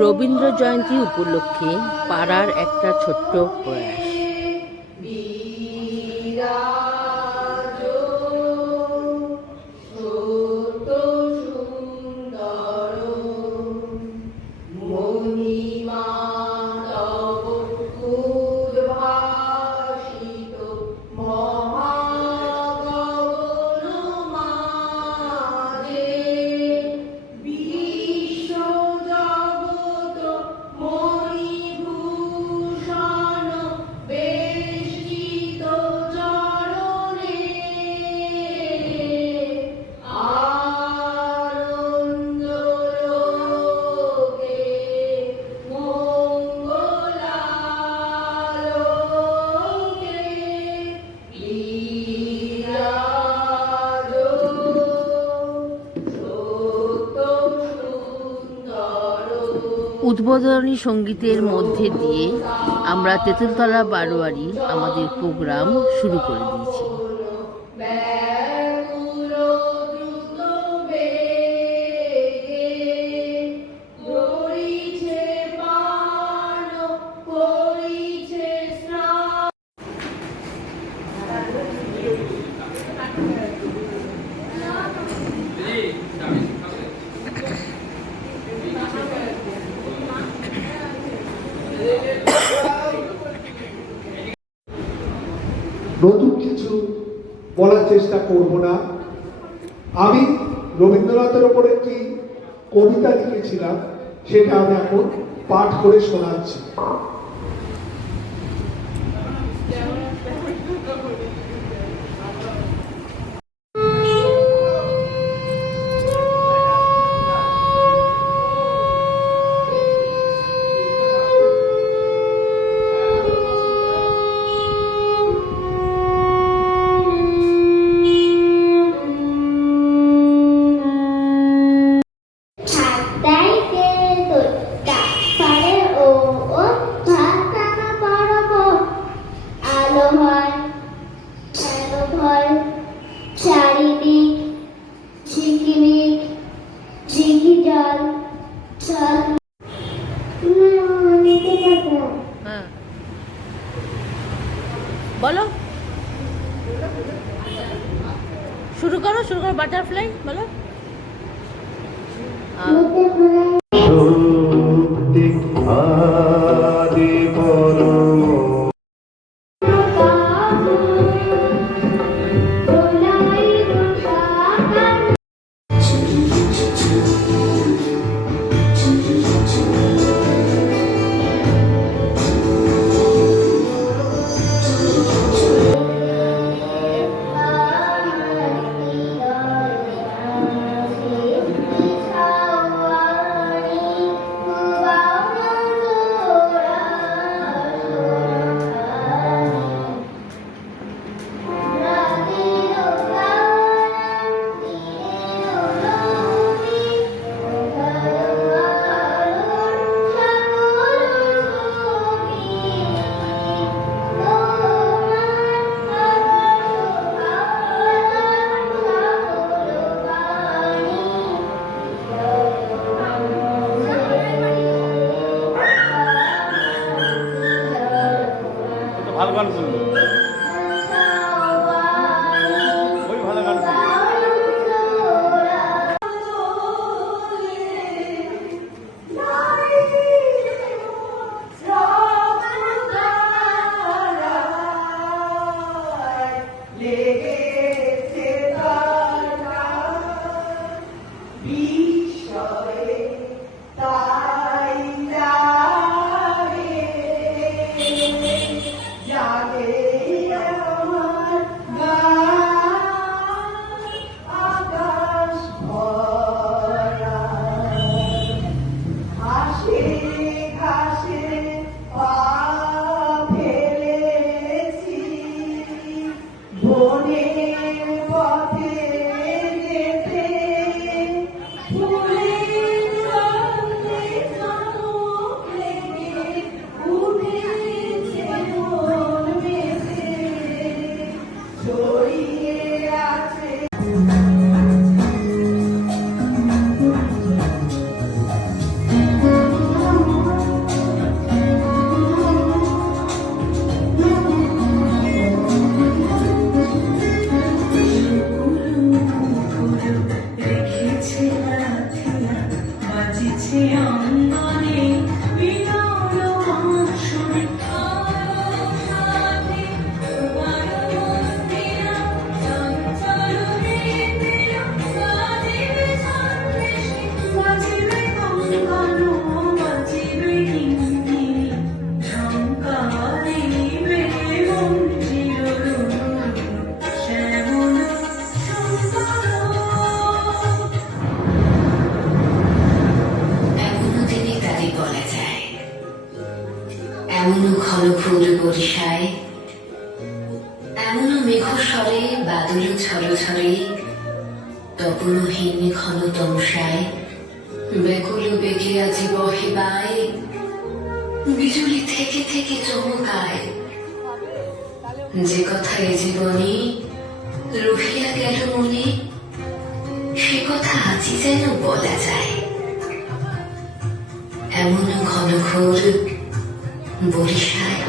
রবীন্দ্র জয়ন্তী উপলক্ষে পাড়ার একটা ছোট্ট প্রয়াস। উদ্বোধনী সঙ্গীতের মধ্যে দিয়ে আমরা তেঁতুলতলা বারোয়ারি আমাদের প্রোগ্রাম শুরু করে দিয়েছি। নতুন কিছু বলার চেষ্টা করব না। আমি রবীন্দ্রনাথের ওপর একটি কবিতা লিখেছিলাম, সেটা আমি এখন পাঠ করে শোনাচ্ছি। চারিদিক ঝিকিমিক ঝিকি জল জল। বলো, শুরু করো বাটারফ্লাই বলো। ভালো গান শুনবো, ওই ভালো গান শুনবো। Yeah. আছে অঙ্গনে বিরল মাসুর সাথে তোমার মন্দিরা চঞ্চল হৃদয় বাজিবে সন্দেশে বাজিবে কঙ্কণ বাজিবে হিন্দি ঝঙ্কারিবে মঞ্জির শ্যামল এমনও দিনে তারি বলা যায়, এমনও ঘন ফুল বর্ষায়, এমনও মেঘ স্বরে বাদল ঝড় ঝরে, তপনহীন ঘন তমসায়, বেকুল বেগে আজি বহে বায়, বিজুলি থেকে থেকে চমকায়। যে কথা এ জীবনে রহিয়া গেল মনে, সে কথা আজি যেন বলা যায়। এমন ঘন ঘোর বরিশায়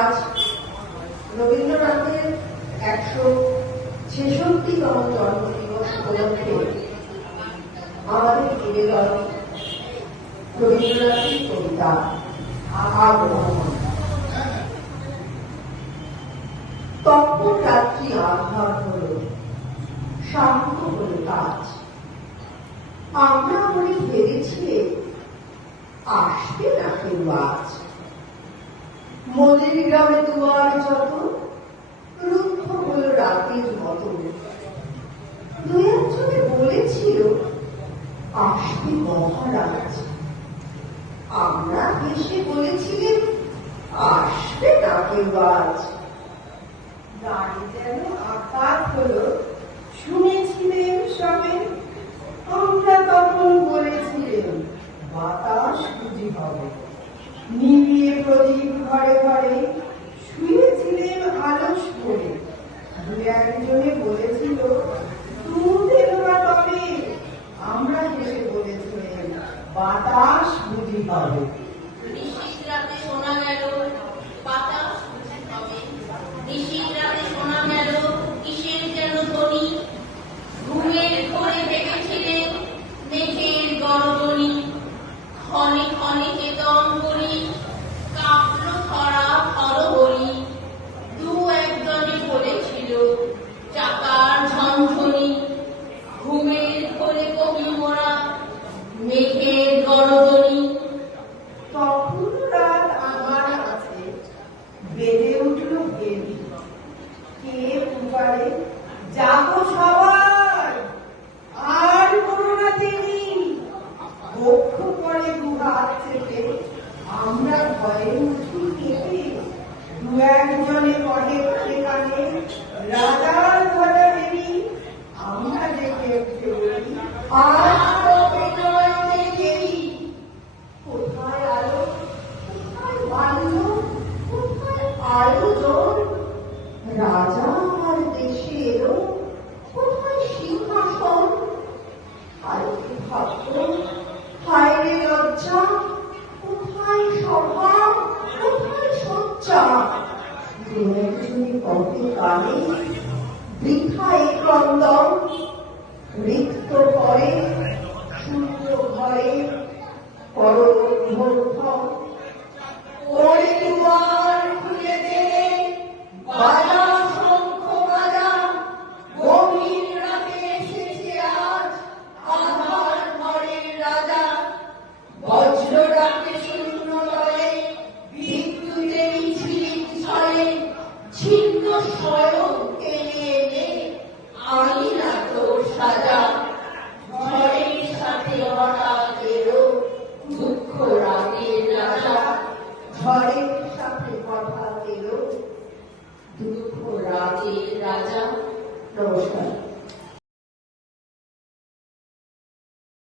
আজ রবীন্দ্রনাথের 166তম জন্মদিবস উপলক্ষে আমাদের নিবেদন রবীন্দ্রনাথের কবিতা আগমন। তখন রাত্রি আধার হল, শান্ত হল কাজ। আমরা মনে ভেবেছি আসবে না কেউ আজ। মোদের গ্রামে দুয়ার যত রুক্ষ হল রাতের মতো। দু একজনে বলেছিল আসবে মহারাজ। আমরা হেসে বলেছিলেন আসবে না কেউ আজ। গাড়ি যেন আঘাত হলো, শুনেছিলেন সবে। আমরা তখন বলেছিলেন বাতাস বুঝি হবে। নিবিয়ে প্রদীপ ঘরে ঘরে শুয়েছিলেন আলস করে। দু একজনে বলেছিল দুধ এলো না তবে। আমরা হেসে বলেছিলেন বাতাস বুঝি হবে। নিশীথ রাতে শোনা গেল বাতাস বুঝি হবে। নিশীথ রাতে শোনা গেল কিসের যেন ধ্বনি। ঘুমের ঘোরে ভেবেছিলেন মেঘের গর্জনি। ক্ষণে ক্ষণে চেতন করি কাঁপল ধরা হরহরি। দু একজনে বলেছিল চাকার ঝনঝনি। ঘুমের ঘোরে কহি মোরা মেঘের গর্জনি। তখন রাত আমার আছে বেজে উঠল বেলি। কে পুকারে যাবো সবাই আর করোনা তিনি। বক্ষ পরে দুহাত চেপে আমরা ভয়ে উঠি কেঁপে। দু একজনে কহে কানে কানে রাজার ঘরে বেরি। আমরা ডেকে উঠে বলি আর তবে নয় দেখেই। কোথায় আলো, কোথায় বাল্য, কোথায় আয়োজন। রাজা আর দেশে এলো, কোথায় সিংহাসন। হায় কি ভাগ্য, হায় রে লজ্জা, কোথায় সভা, কোথায় সজ্জা। দু একজনে কহে কানে বৃথা এ ক্রন্দন। রিক্ত করে শূন্য ঘরে পরমর্থন। ওরে দুয়ার খুলে দে বাজা শঙ্খ বাজা। গভীর রাতে এসেছে আজ আধার ঘরের রাজা। বজ্র রাতে শূন্য দলে বিদ্যুতের ঝিলিক ছড়ে। ছিন্ন স্বয়ং টেনে এনে আনিনা তোর সাজা। ঝড়ের সাথে হঠাৎ এলো দুঃখ রাতের রাজা। ঝড়ের সাথে হঠাৎ এলো দুঃখ রাতের রাজা। নমস্কার।